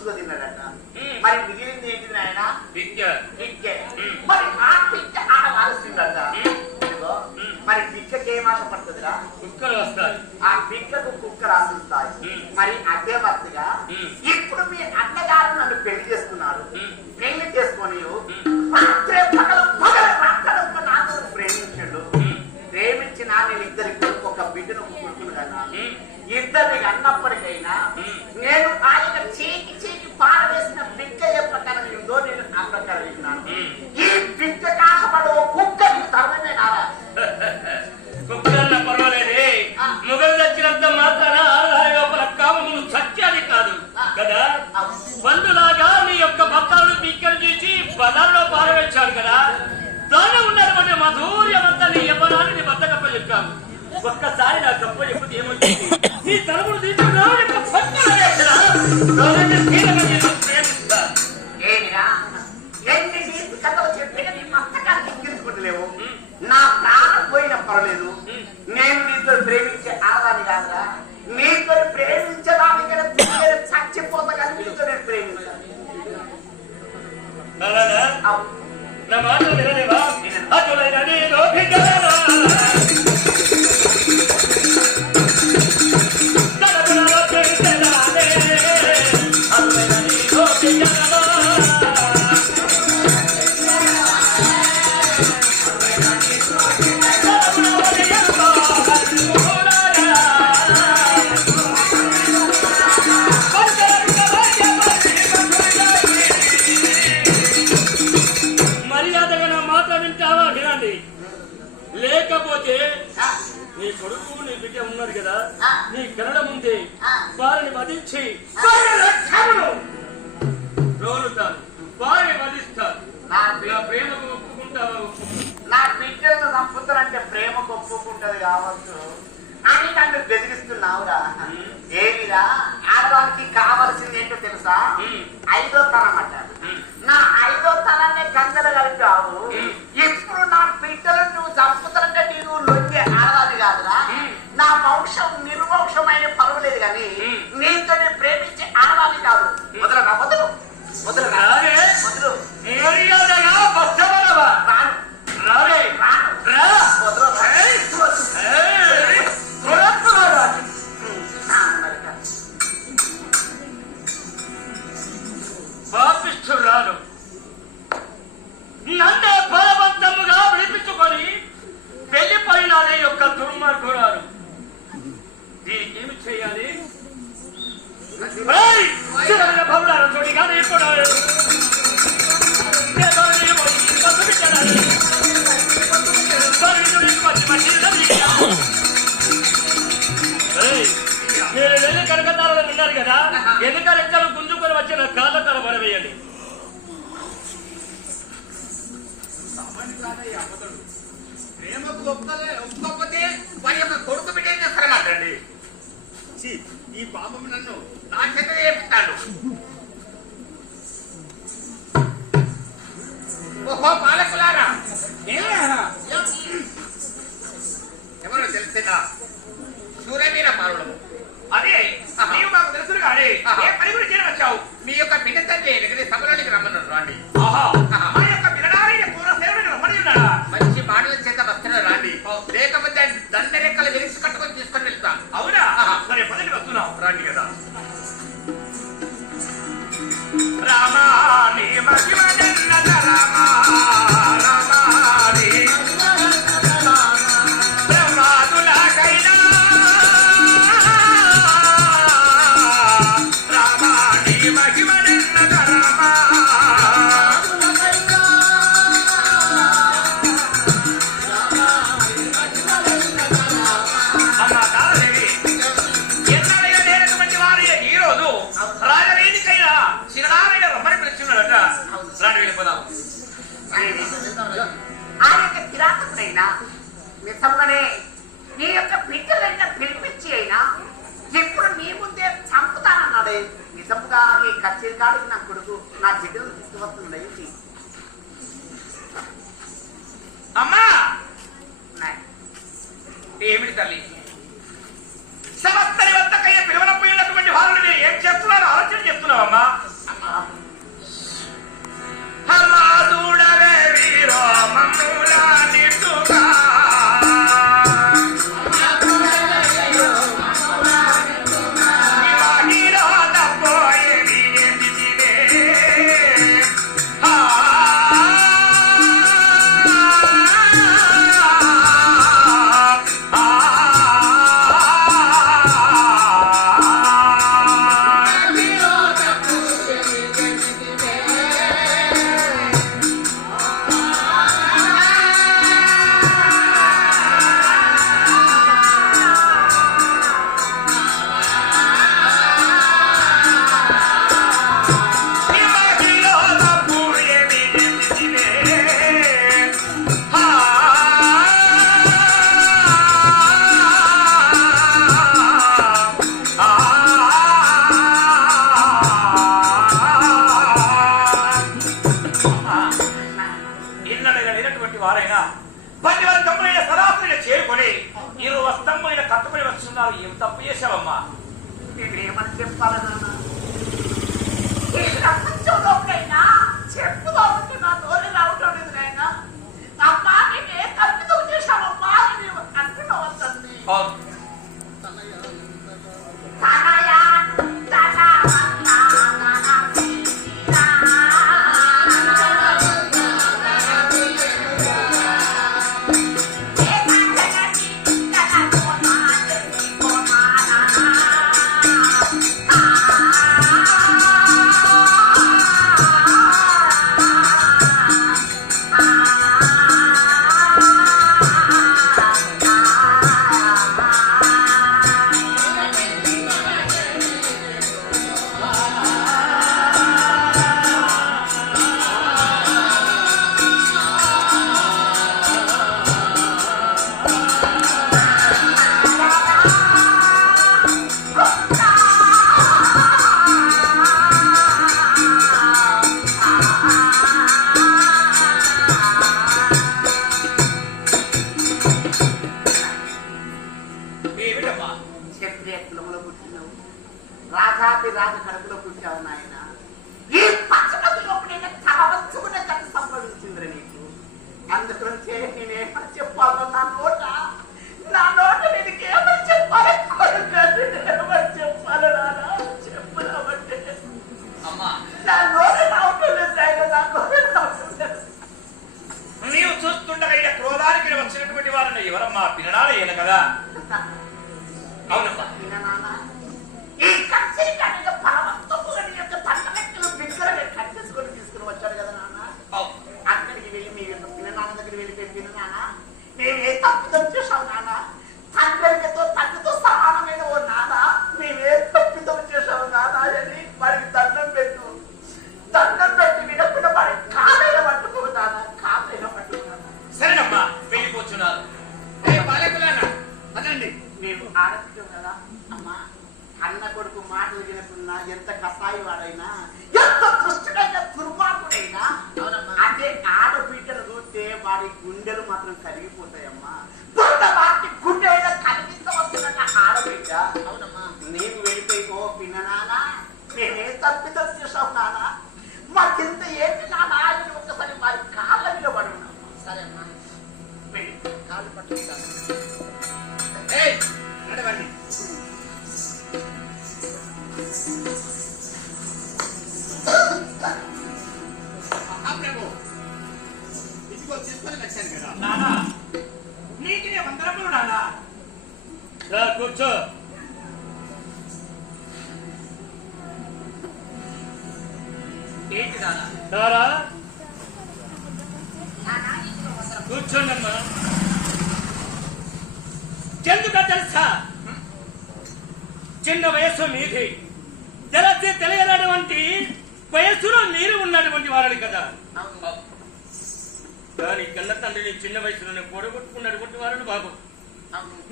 గొలుసుగా తిన్నాడట. మరి మిగిలింది ఏంటి నాయన? పిక్కే. మరి ఆ పిక్క ఆడవాల్సిందట. మరి పిక్కకి ఏం ఆశ పడుతుందిరా? కుక్కలు వస్తాయి. ఆ పిక్కకు కుక్కలు ఆశిస్తాయి. మరి అదే భర్తగా ఇప్పుడు మీ అన్నగారు నన్ను పెళ్లి చేసుకున్నారు. పెళ్లి చేసుకొని నాతో ప్రేమించాడు. ప్రేమించిన నేను ఇద్దరికి ఒక బిడ్డను కొడుకును కన్నా. ఇద్దరిని అన్నప్పటికైనా నేను ఆయన చీకి చీకి పారవేసిన బిడ్డ ఏ ప్రకారం ఉందో నేను ఆ ప్రకారం విన్నాను. ఈ బిడ్డ కాకపడు కుక్క తరమే నారా? కుక్కన్న పర్వాలేదే, మొగలు చచ్చినంత మాత్రాన ఆడదాని లోపల కామమును సత్యాది కాదు కదా. బంధులాగా నీ యొక్క భర్తను పిక్కలు తీసి బజార్లో పారవేశాడు కదా. దాని ఉన్నటువంటి మధుర్యమంతా నీ యవ్వనాన్ని నీ భర్త కప్ప చెప్పాము. ఒక్కసారి నా కప్ప చెప్పి ఏమొచ్చింది? నీ తలములు తీసుకున్నా తీసుకుంటలేవు. నా ప్రాణం పోయిన పర్వాలేదు. నేను నీతో ప్రేమించే ఆదాన్ని కాదురా, నీతో ప్రేమించడానికి చచ్చిపోతా కానీ నీతో నేను ప్రేమించాను. నా మాట వినలేవా? అటులైన నీలో లేకపోతే నీ కొడుకు నీ బిడ్డ ఉన్నారు కదా, నీ కళ్ళ ముందే వారిని వధించి రోలుతాను, వారిని వధిస్తాను. నా ప్రేమకు ఒప్పుకుంటావా? నా బిడ్డలను చంపుతానంటే ప్రేమకు ఒప్పుకుంటది కావచ్చు అని నన్ను బెదిరిస్తున్నావురా. ఏమిరా? ఆడవాళ్ళకి కావాల్సింది ఏంటో తెలుసా? 5వ తరం అంటారు. నా 5వ తరాన్ని గంగలు కలిపావు. ఇప్పుడు నా బిడ్డలను నువ్వు చంపుతానంటే నీవు లొంగే ఆడవాళ్ళు కాదురా. నా వంశం నిర్వంశమైన పర్వాలేదు కానీ నీతో ప్రేమించే ఆడవాళ్ళు కాదు. మొదలుగా మొదలు మొదలుగా మొదలు పాపిష్ఠురాలు నన్నే బలవంతముగా విడిపించుకొని వెళ్ళిపోయినారే యొక్క దుర్మార్గురాలు. దీనికేమి చేయాలి? భవనాలు చూడి కానీ మీరు వెళ్ళి కనకతారలో ఉన్నారు కదా, ఎన్నిక లెక్కలు గుంజుకొని వచ్చిన కాళ్ళ తల పడవేయండి. ప్రేమకు ఒప్పుకోకపోతే వారి యొక్క కొడుకు బిడ్డ ఏం చేస్తారన్నట్టండి. ఈ పాపం నన్ను నా చేత చేపిస్తాడు. ఓహో పాలకులారా, ఎవరో తెలిసిందా? సూర్యవీర పాలనము. అదే నీవు మాకు తెలుసు కానీ ఏ పని గురించి వచ్చావు? మీ యొక్క బిడ్డ తండ్రి దగ్గర సభలోనికి రమ్మన్నారు రాండి. మా యొక్క బిడ్డడారి పూర్వ సేవలకు రమ్మని ఉన్నాడా? మంచి మాటల చేత వస్తున్నారు రాండి, లేకపోతే దండ రెక్కలు వెలిసి కట్టుకొని తీసుకొని వెళ్తా. అవునా? సరే పదని వస్తున్నాం రాండి కదా. రామా నీ మహిమ జన్నత రామా రామా నీ బ్రహ్మాదులకైనా రామా నీ మహిమ జన్నత రామా అమ్మా తారదేవి ఎన్నడైనా లేనటువంటి వారి ఈ రోజు రాజవేదికైనా చిరనారైన రమ్మని పిలుచున్నాడట. రాని వెళ్ళిపోదాం. ఆ యొక్క కిరాతకుడైనా నిజంగానే నీ యొక్క బిడ్డలైనా పిలిపించి అయినా ఇప్పుడు నీ ముందే చంపుతానన్నాడే. నిజంగా ఈ కచేరి కాడికి నా కొడుకు నా బిడ్డలు తీసుకువస్తున్నాడు. అమ్మా ఏమిటి తల్లి? సమస్తని వద్దకయ్యే పిలువనపోయినటువంటి వారిని ఏం చేస్తున్నారో ఆలోచన చేస్తున్నావమ్మా. బాధపడుతున్నారు? ఏం తప్పు చేశావమ్మా? నేనేమని చెప్పాలి నాన్న? ఈ ప్రపంచంలోకైనా చెప్పుకోవచ్చు నా నోరు రావటం లేదు నాయన. అమ్మా నేనే తప్పిదం చేశావమ్మా అని అనుకున్నావద్దండి. రాజ కడుపులో పుట్టావు నాయన. ఈ పచ్చడిలో తలవంచుకున్న కథ సంభవించింది నీకు. అందుగురించి నేనేమని చెప్పాలో నా నోట నేనేమని చెప్పాలి ఏమని చెప్పాలి నాన్న చెప్పాలంటే అమ్మా నా నోరు రావటం లేదు ఆయన. నా నోరు రావటం లేదు. నీవు చూస్తుండగా ఈయన క్రోధానికి వచ్చినటువంటి వారిని ఎవరమ్మా? పిల్లనాడు ఈయన కదా. అవునమ్మా. ఈ కచ్చేరి కనుక బలవంతముగా నీ యొక్క తండ్రి బిగ్గరగా కట్టేసుకొని తీసుకుని వచ్చాడు కదా నాన్న. అక్కడికి వెళ్ళి మీ యొక్క పిల్లనాన్న దగ్గర వెళ్ళిపోయి పిల్లనాన్న నేనే తప్పిదం చేశావు నాన్న. తండ్రితో సమానమైన ఓ నాన్న నేనే తప్పిదం చేశావు నాన్న అని వాడికి దండం పెట్టు. దండం పెట్టి వినకుండా వాడి కాలైన పట్టుకో నాన్న. కాలైన పట్టుకున్నాను. సరేనమ్మా వెళ్ళిపోతున్నారు. అదండి మేము ఆడపిద్దాం కదా అమ్మా. అన్న కొడుకు మాటలు వినకున్నా ఎంత కసాయి వాడైనా ఎంత దుష్టుడైన దుర్మార్గుడైనా అదే ఆడబిడ్డను చూస్తే వాడి గుండెలు మాత్రం కరిగిపోతాయమ్మా. వాటి గుండె అయినా కలిగించవచ్చునన్న ఆడబిడ్డ. అవునమ్మా. నీవు వెళ్ళిపోయిపో పిన్న నాన్న. నేనే తప్పిదం చేశావు నాన్న. మాకింత ఏంటి నాన్న అని ఒక్కసారి వారి కాళ్ళ మీద పడి ఉన్నాము. సరే అమ్మా వెళ్ళి కాళ్ళు పట్టుకుంటాను. నడవండి. ఇదిగో తీసుకొని వచ్చాను కదా నానా. నీకు వందరములు నానా. కూర్చో. ఏంటి నానా? దారా కూర్చోండమ్మా. ఎందుకు తెలుసా? చిన్న వయస్సు మీది. తెలియనటువంటి వయస్సులో మీరు ఉన్నటువంటి వారని కదా. కానీ కన్న తండ్రిని చిన్న వయసులోనే కూడగొట్టుకున్నటువంటి వారని బాబు.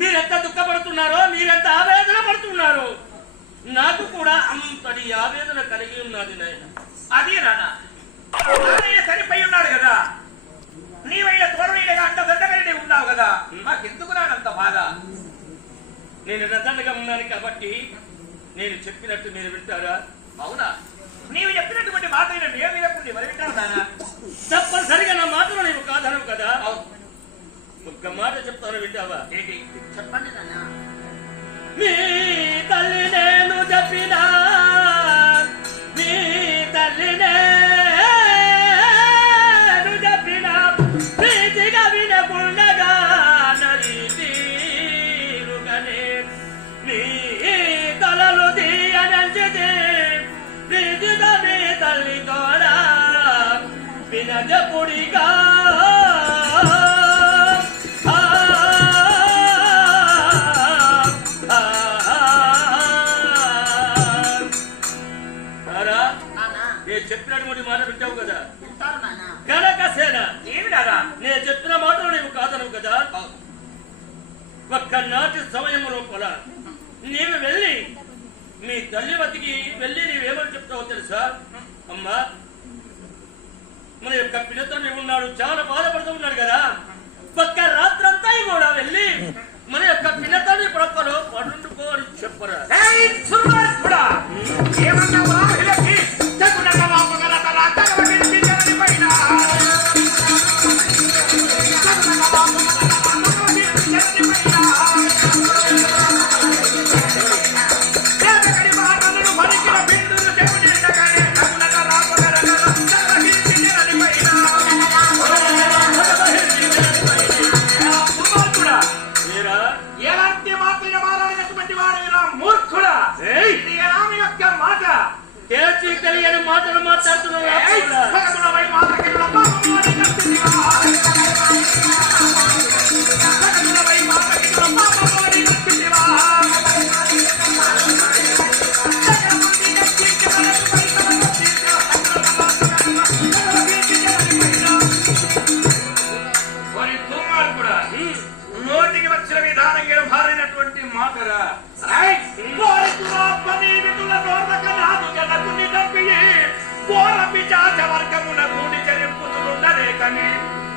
మీరెంత దుఃఖపడుతున్నారో, మీరెంత ఆవేదన పడుతున్నారో నాకు కూడా అంతటి ఆవేదన కలిగి ఉన్నది నాయన. అదే నాన్న సరిపోయి ఉన్నాడు కదా. నీవైన తోడవైనగా అంత పెద్దగా ఉన్నావు కదా. మాకెందుకు నానంత బాధ? నేను రతంగా ఉన్నాను కాబట్టి నేను చెప్పినట్టు మీరు వింటారా? అవునా? నీవు చెప్పినటువంటి మాట నేను వినకుండా ఎవరు వింటావు నాన్న? తప్పనిసరిగా నా మాటలు నీవు కాదనవు కదా. ఒక్క మాట చెప్తాను, వింటావా? ఏంటి? చెప్పండి నాన్న. మీ తల్లి నేను చెప్పినా, మీ తల్లి నేను చెప్పినా ప్రీతిగా వినకుండగా నది తీరుగనే మీ తలలు తీయనంచితే ప్రీతిగా మీ తల్లి తోడా వినజపుడిగా చెప్పినటువంటి మాట వింటావు కదా. కనకసేన ఏమి నానా? నేను చెప్పిన మాటలు నీవు కాదనవు కదా. ఒక్కనాటి సమయం లోపల నీవు వెళ్ళి మీ తల్లి వద్దకి వెళ్ళి నీవేమని చెప్తావో తెలుసా? అమ్మా, మన యొక్క పిల్లతండ్రి ఉన్నాడు, చాలా బాధపడుతూ ఉన్నాడు కదా. ఒక్క రాత్రంతా కూడా వెళ్ళి మన యొక్క పిల్లతండ్రి ప్రక్కలో పడుండు చెప్పరా ఏయ్ దుర్మార్గుడా! ఏమన్నావురా వీళ్ళకి? తగునక వాపగల తన తగవటించి జననిపైన. తగునక వాపగల తన తగవటించి జననిపైన. దేవకడి మాటలను పలికిన బిందులు చెవు నిండగానే తగునక వాపగల తన తగవటించి జననిపైన. దుర్మార్గుడా! ఏరా ఎలాంటి మాటలు మాట్లాడినటువంటి వాడు మూర్ఖుడా! ఇది ఎలామి యొక్క మాట? కేచి తెలియని మాటలు మాట్లాడుతున్నావు ఏయ్! భగమునవై మాటకిల్ల పాపము అని నమ్మితివా? భగమునవై మాటకిల్ల పాపము అని నమ్మితివా? జగముని నమ్మించి మనసు పైసల నమ్మించి ఓరి దుర్మార్గుడా! నోటికి వచ్చిన విధానంగా మారినటువంటి మాటరా. ఓరి దురాత్మ నీ విధుల నోర్లక నాదు జనకుని తప్పియే ఘోర పిశాచ వర్గమున కూడి చెరింపుతుండనే కని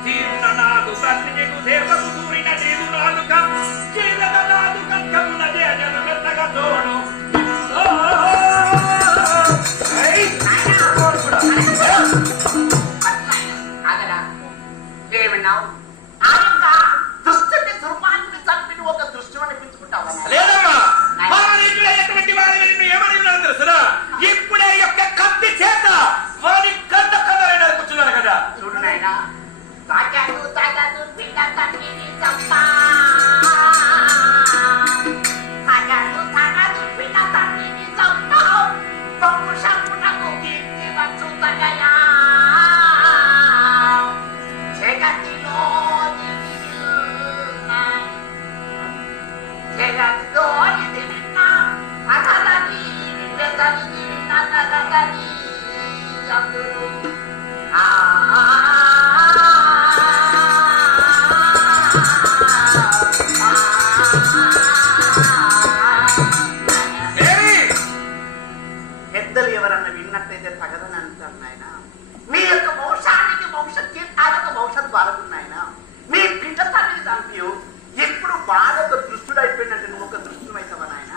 తీరున నాదు తల్లికు దేవకు దూరిన నీరు నాలుక చీలద నాదు కక్కమున దేజన మెత్తగా తోడు. ఏమన్నావు? ఆ యొక్క దుష్టుని దుర్మార్గుని చంపిన ఒక దృష్టి అనిపించుకుంటావా? లేదమ్మా, మహానీయులైనటువంటి వారిని నిన్ను ఏమని ఉన్నాను తెలుసురా? ఇప్పుడే యొక్క కత్తి చేత వారి కన్న కథలైన కూర్చున్నారు కదా. చూడు నాయనా, తాగాదు తాగాదు పిల్ల తల్లిని చంపా. తాగాదు తాగాదు పిల్ల తల్లిని చంపా. వంశమునకు కీర్తి వచ్చుతగయా. జగతిలో జగతిలో ఇది విన్న అగలని నిజని నగలని అందరూ పెద్దలు ఎవరన్నా విన్నట్టయితే తగదని అంటారు నాయన. మీ యొక్క వంశానికి భవిష్యత్ వారకున్నాయన. మీ బిడ్డ తల్లిని చంపి ఎప్పుడు బాగా ఒక దృష్టుడు అయిపోయినట్టు నువ్వు ఒక దృష్టి అవుతావా నాయన?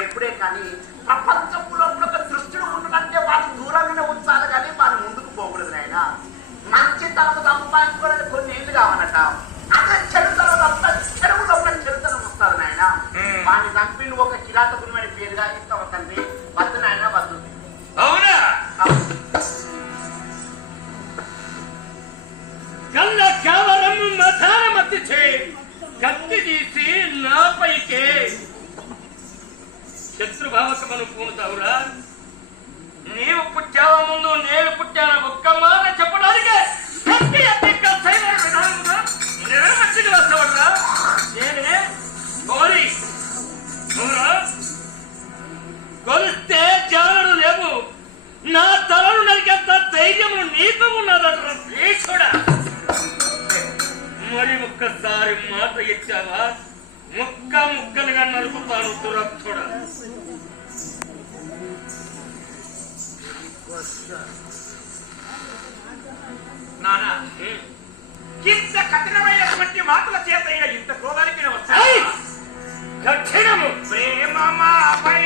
ఎప్పుడే కానీ ప్రపంచంలో ఒక దృష్టిడు ఉండదంటే వాళ్ళు దూరంగానే ఉంచాలి కానీ వాళ్ళు ముందుకు పోకూడదు నాయన. మంచి తనకు సంపాదించుకోవడానికి కొన్ని ఏళ్ళు కావనట. అదే చెడుతనం అంతా చెరువులో ఉన్న చెడుతనం వస్తుంది నాయన. వాడిని చంపి నువ్వు ఒక కిరాతకుని పేరుగా ఇస్తావు తండ్రి. వద్దు నాయన వద్దు. అవునా? కళ్ళ కేవలం మధాన మధ్య కత్తి తీసి నాపైకే శత్రుభావకమను పూనుతావురా. నీవు పుట్టావ ముందు నేను పుట్టాన ఒక్క మాట చెప్పడానికి కత్తి ఎత్తి కచ్చైన విధానంగా నేను మట్టికి వస్తావట్రా. నేనే గోరి కొలిస్తే జానడు లేవు. నా తలను నరికేంత ధైర్యం నీకు ఉన్నదట్రా భీషుడా. మరి ఒక్కసారి మాట ఇచ్చావా ముక్క ముక్కలుగా నలుపుతాను దురక్షుడా. నానా, ఇంత కఠినమైనటువంటి మాటల చేత ఇంత క్రోధానికి వచ్చాయి. కఠినము ప్రేమ మాపై